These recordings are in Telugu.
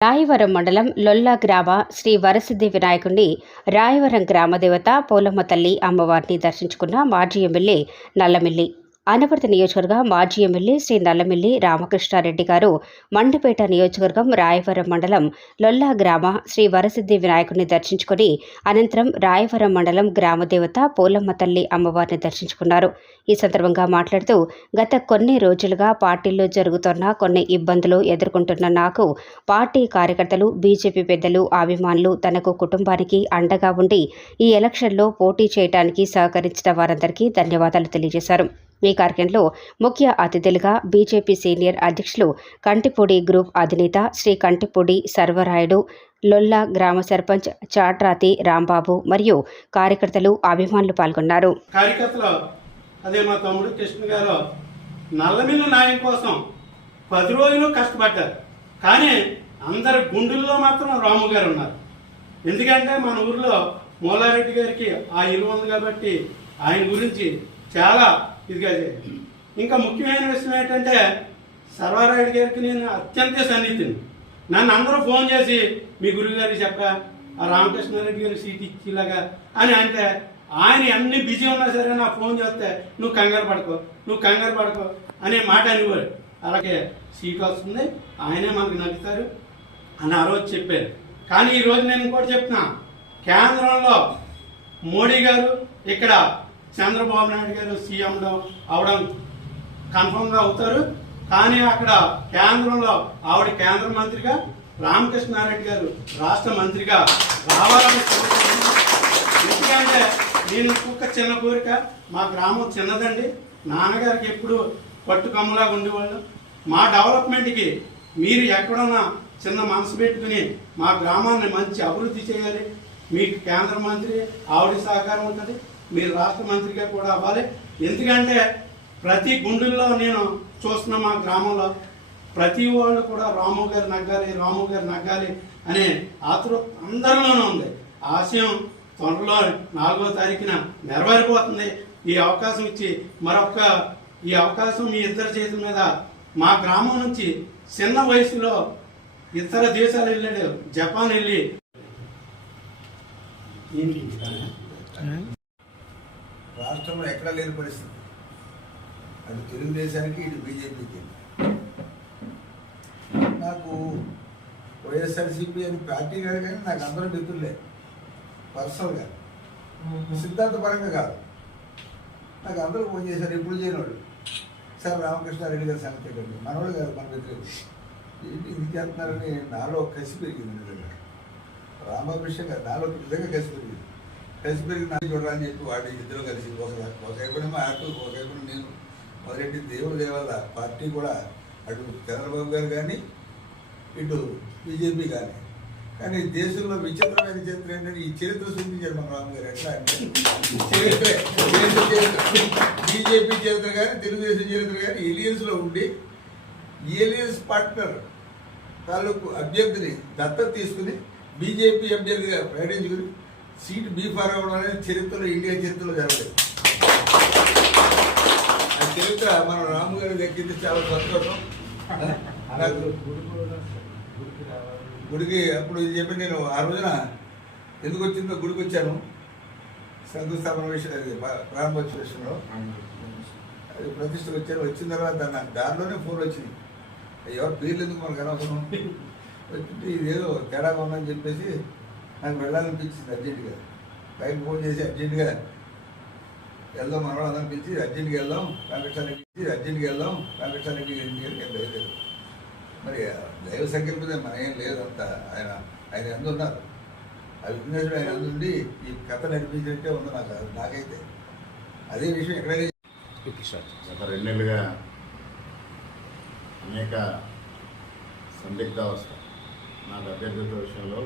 రాయవరం మండలం లొల్లా గ్రామ శ్రీ వరసిద్ధి వినాయకుడిని రాయవరం గ్రామదేవత పోలమ్మ తల్లి అమ్మవారిని దర్శించుకున్న మాజీ ఎమ్మెల్యే నల్లమిల్లి. అనపర్తి నియోజకవర్గ మాజీ ఎమ్మెల్యే శ్రీ నల్లమిల్లి రామకృష్ణారెడ్డి గారు మండపేట నియోజకవర్గం రాయవరం మండలం లొల్లా గ్రామ శ్రీ వరసిద్ధి వినాయకుడిని దర్శించుకుని అనంతరం రాయవరం మండలం గ్రామదేవత పోలమ్మ తల్లి అమ్మవారిని దర్శించుకున్నారు. ఈ సందర్భంగా మాట్లాడుతూ గత కొన్ని రోజులుగా పార్టీల్లో జరుగుతున్న కొన్ని ఇబ్బందులు ఎదుర్కొంటున్న నాకు పార్టీ కార్యకర్తలు బీజేపీ పెద్దలు అభిమానులు తనకు కుటుంబానికి అండగా ఉండి ఈ ఎలక్షన్లో పోటీ చేయడానికి సహకరించిన వారందరికీ ధన్యవాదాలు తెలియజేశారు. ఈ కార్యక్రమంలో ముఖ్య అతిథులుగా బీజేపీ సీనియర్ అధ్యక్షులు కంటిపూడి గ్రూప్ అధినేత శ్రీ కంటిపూడి సర్వరాయుడు లొల్లా గ్రామ సర్పంచ్ చాట్రాతి రాంబాబు మరియు కార్యకర్తలు అభిమానులు పాల్గొన్నారు. కార్యకర్తలు అదే మా తమ్ముడు కృష్ణ గారు నల్లమిల్లు న్యాయం కోసం పది రోజులు కష్టపడ్డారు. కానీ అందరి గుండెల్లో మాత్రం రాము గారు ఉన్నారు. ఎందుకంటే మన ఊర్లో మూలారెడ్డి గారికి ఆ ఇల్లు ఉంది కాబట్టి ఆయన గురించి చాలా ఇదిగా ఇంకా ముఖ్యమైన విషయం ఏంటంటే సర్వారాయుడు గారికి నేను అత్యంత సన్నిహితుని. నన్ను అందరూ ఫోన్ చేసి మీ గురువు గారికి చెప్పరా? ఆ రామకృష్ణారెడ్డి గారి సీట్ ఇచ్చేలాగా. అని అంటే ఆయన అన్ని బిజీ ఉన్నా సరే నా ఫోన్ చేస్తే నువ్వు కంగారు పడుకో నువ్వు కంగారు పడుకో అనే మాట అనేవారు. అలాగే సీట్ వస్తుంది ఆయనే మనకు నచ్చుతారు అని ఆ రోజు చెప్పారు. కానీ ఈ రోజు నేను ఇంకోటి చెప్తున్నా. కేంద్రంలో మోడీ గారు ఇక్కడ చంద్రబాబు నాయుడు గారు సీఎం అవడం కన్ఫర్మ్గా అవుతారు. కానీ అక్కడ కేంద్రంలో ఆవిడ కేంద్ర మంత్రిగా రామకృష్ణారెడ్డి గారు రాష్ట్ర మంత్రిగా రావాలని ఎందుకంటే నేను ఇంకొక చిన్న కోరిక మా గ్రామం చిన్నదండి. నాన్నగారికి ఎప్పుడు పట్టుకమ్మలాగా ఉండేవాళ్ళు. మా డెవలప్మెంట్కి మీరు ఎక్కడున్నా చిన్న మనసు పెట్టుకుని మా గ్రామాన్ని మంచి అభివృద్ధి చేయాలి. మీకు కేంద్ర మంత్రి ఆవిడ సహకారం ఉంటుంది. మీరు రాష్ట్ర మంత్రిగా కూడా అవ్వాలి. ఎందుకంటే ప్రతి గుండెల్లో నేను చూస్తున్న మా గ్రామంలో ప్రతి వాళ్ళు కూడా రాము గారు నగ్గాలి రాము గారు నగ్గాలి అనే ఆతృత అందరిలోనూ ఉంది. ఆశయం త్వరలో నాలుగో తారీఖున నెరవేరిపోతుంది ఈ అవకాశం ఇచ్చి మరొక ఈ అవకాశం మీ ఇద్దరి చేతి మీద మా గ్రామం నుంచి చిన్న వయసులో ఇతర దేశాలు వెళ్ళాడు జపాన్ వెళ్ళి. ఏంటి రాష్ట్రంలో ఎక్కడా లేని పరిస్థితి. అటు తెలుగుదేశానికి ఇటు బీజేపీకి. నాకు వైఎస్ఆర్సీపీ అని పార్టీ కాదు కానీ నాకు అందరూ మిత్రులే. పర్సనల్గా. సిద్ధాంతపరంగా కాదు. నాకు అందరూ ఫోన్ చేశారు ఎప్పుడు చేయనోడు సార్ రామకృష్ణారెడ్డి గారి సంగతి ఏంటండి మనవాడు కాదు మన మిత్రులు. ఏంటి ఇది చేస్తున్నారని నాలో కసి పెరిగింది నిజంగా. విషయం కాదు నాలో నిజంగా కసి పెరిగింది. కలిసి పెరిగి చూడాలని చెప్పి వాడు ఇద్దరు కలిసి ఒక ఒకైపున మా అటు నేను. మొదలెట్టి దేవుడు దేవాల పార్టీ కూడా అటు చంద్రబాబు గారు కానీ ఇటు బీజేపీ కానీ కానీ దేశంలో విచిత్రమైన చరిత్ర ఏంటంటే ఈ చరిత్ర సృష్టించారు మన రాము గారు. ఎట్లా అంటే చరిత్ర. దేశ చరిత్ర. బీజేపీ చరిత్ర కానీ తెలుగుదేశం చరిత్ర కానీ ఏలియన్స్లో ఉండి ఏలియన్స్ పార్ట్నర్ తాలూకు అభ్యర్థిని దత్తత తీసుకుని బీజేపీ అభ్యర్థిగా ప్రకటించుకుని సీటు బీఫార్ అవ్వడం అనేది చరిత్రలో ఇండియా చరిత్రలో జరగలేదు. ఆ చరిత్ర మన రాము గారి దక్కింది చాలా సంతోషం. నాకు గుడికి అప్పుడు ఇది చెప్పి నేను ఆ రోజున ఎందుకు వచ్చిందో గుడికి వచ్చాను. శంకుస్థాపన విషయం ప్రారంభోత్సవ విషయంలో. అది ప్రతిష్టకు వచ్చాను వచ్చిన తర్వాత నాకు దారిలోనే ఫోన్ వచ్చింది ఎవరు పేర్లు ఎందుకు మనకు అనవసరం? వచ్చింటే ఇదేదో తేడాగా ఉందని చెప్పేసి నాకు వెళ్ళాలనిపించింది అర్జెంటుగా. బయటకు ఫోన్ చేసి అర్జెంటుగా వెళ్దాం మన వాళ్ళందరం పిలిచి అర్జెంట్గా వెళ్దాం వెంకటేశ్వరకి పిలిచి అర్జెంట్గా వెళ్దాం వెంకటేశ్వరకి ఇంటికి బయలుదేరు మరి దైవ సంకల్పదే మన ఏం లేదు ఆయన ఆయన ఎందున్నారు ఆ విఘ్నేశ్వరుడు ఆయన ఎందు ఈ కథ నడిపించినట్టే ఉంది నాకు నాకైతే. అదే విషయం ఎక్కడైనా గత రెండేళ్ళుగా అనేక సందిగ్ధావస్థ నాకు అభ్యర్థిత్వ విషయంలో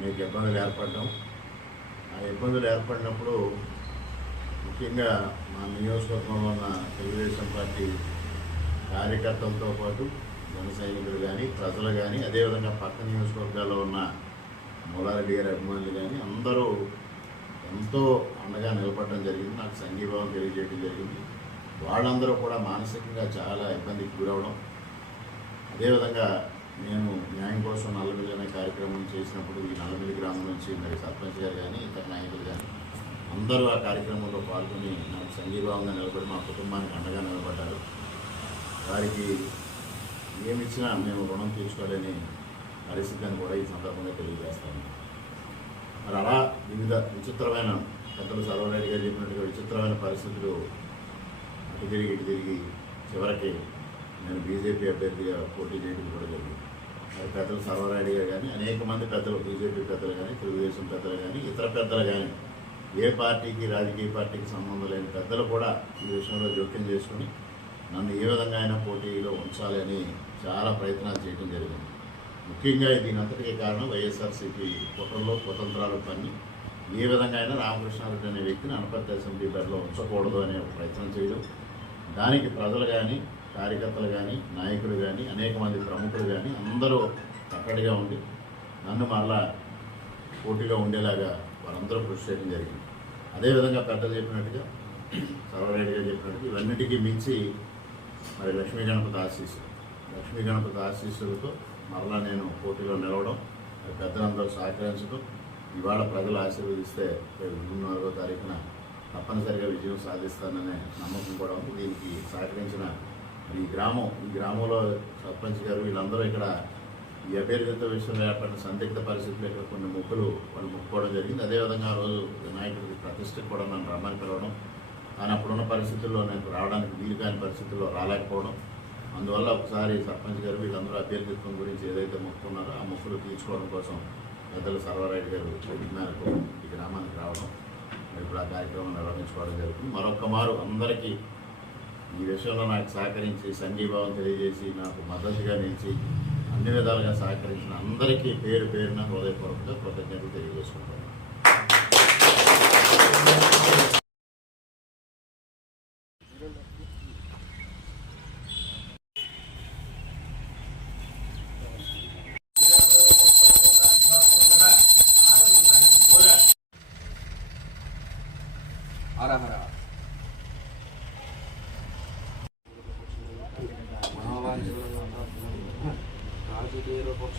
మీకు ఇబ్బందులు ఏర్పడడం. ఆ ఇబ్బందులు ఏర్పడినప్పుడు ముఖ్యంగా మా నియోజకవర్గంలో ఉన్న తెలుగుదేశం పార్టీ కార్యకర్తలతో పాటు జన సైనికులు కానీ ప్రజలు కానీ అదేవిధంగా పక్క నియోజకవర్గాల్లో ఉన్న మూలారెడ్డి గారి అభిమానులు కానీ అందరూ ఎంతో అండగా నిలబడడం జరిగింది. నాకు సంఘీభావం తెలియజేయడం జరిగింది. వాళ్ళందరూ కూడా మానసికంగా చాలా ఇబ్బందికి గురవడం. అదేవిధంగా నేను న్యాయం కోసం నల్లమిల్లి అనే కార్యక్రమం చేసినప్పుడు ఈ నల్లమిల్లి గ్రామం నుంచి మరి సర్పంచ్ గారు కానీ ఇతర నాయకులు కానీ అందరూ ఆ కార్యక్రమంలో పాల్గొని నాకు సంఘీభావంగా నిలబడి మా కుటుంబానికి అండగా నిలబడ్డారు. వారికి ఏమిచ్చినా మేము రుణం తీర్చుకోలేని పరిస్థితి కూడా ఈ సందర్భంగా తెలియజేస్తాను. మరి అలా వివిధ విచిత్రమైన పెద్దలు సర్వరెడ్డి గారు చెప్పినట్టుగా విచిత్రమైన పరిస్థితులు అటు తిరిగి ఇటు తిరిగి చివరికి నేను బీజేపీ అభ్యర్థిగా పోటీ చేయడం కూడా జరిగింది. పెద్దలు సర్వరెడ్డి గారు కానీ అనేక మంది పెద్దలు బీజేపీ పెద్దలు కానీ తెలుగుదేశం పెద్దలు కానీ ఇతర పెద్దలు కానీ ఏ పార్టీకి రాజకీయ పార్టీకి సంబంధం లేని పెద్దలు కూడా ఈ విషయంలో జోక్యం చేసుకుని నన్ను ఏ విధంగా అయినా పోటీలో ఉంచాలి అని చాలా ప్రయత్నాలు చేయడం జరిగింది. ముఖ్యంగా దీని అంతటికీ కారణం వైఎస్ఆర్సీపీ కుట్రలో కుతంత్రాలు పని. ఏ విధంగా అయినా రామకృష్ణారెడ్డి అనే వ్యక్తిని అనపర్తి అసెంబ్లీ బెడ్లో ఉంచకూడదు అనే ఒక ప్రయత్నం చేయడం. దానికి ప్రజలు కానీ కార్యకర్తలు కానీ నాయకులు కానీ అనేక మంది ప్రముఖులు కానీ అందరూ కట్టడిగా ఉండి నన్ను మరలా పోటీగా ఉండేలాగా వారందరూ కృషి చేయడం జరిగింది. అదేవిధంగా పెద్దలు చెప్పినట్టుగా సర్వరెడ్డి గారు చెప్పినట్టుగా ఇవన్నిటికీ మించి మరి లక్ష్మీ గణపతి ఆశీస్సులు. లక్ష్మీ గణపతి ఆశీస్సులతో మరలా నేను పోటీలో నిలవడం మరి పెద్దలందరూ సహకరించడం ఇవాళ ప్రజలు ఆశీర్వదిస్తే రేపు నాలుగో తారీఖున తప్పనిసరిగా విజయం సాధిస్తాననే నమ్మకం కూడా ఉంది. దీనికి సహకరించిన ఈ గ్రామం ఈ గ్రామంలో సర్పంచ్ గారు వీళ్ళందరూ ఇక్కడ ఈ అభ్యర్థిత విషయంలో ఏర్పడిన సందిగ్ధ పరిస్థితులు ఇక్కడ కొన్ని మొక్కులు వాళ్ళు ముక్కోవడం జరిగింది. అదేవిధంగా ఆ రోజు వినాయకుడికి ప్రతిష్టకు కూడా నన్ను రమ్మని పిలవడం కానీ అప్పుడున్న పరిస్థితుల్లో నేను రావడానికి వీలు కాని పరిస్థితుల్లో రాలేకపోవడం. అందువల్ల ఒకసారి సర్పంచ్ గారు వీళ్ళందరూ అభ్యర్థిత్వం గురించి ఏదైతే మొక్కున్నారో ఆ మొక్కులు తీర్చుకోవడం కోసం పెద్దలు సర్వారెడ్డి గారు చెప్పిన మేరకు ఈ గ్రామానికి రావడం ఇప్పుడు ఆ కార్యక్రమం నిర్వహించుకోవడం జరుగుతుంది. మరొక మారు అందరికీ ఈ విషయంలో నాకు సహకరించి సంఘీభావం తెలియజేసి నాకు మద్దతుగా నిలిచి అన్ని విధాలుగా సహకరించిన అందరికీ పేరు పేరున హృదయపూర్వకంగా కృతజ్ఞతలు తెలియజేసుకుంటున్నాను. কাজ যদি এরকম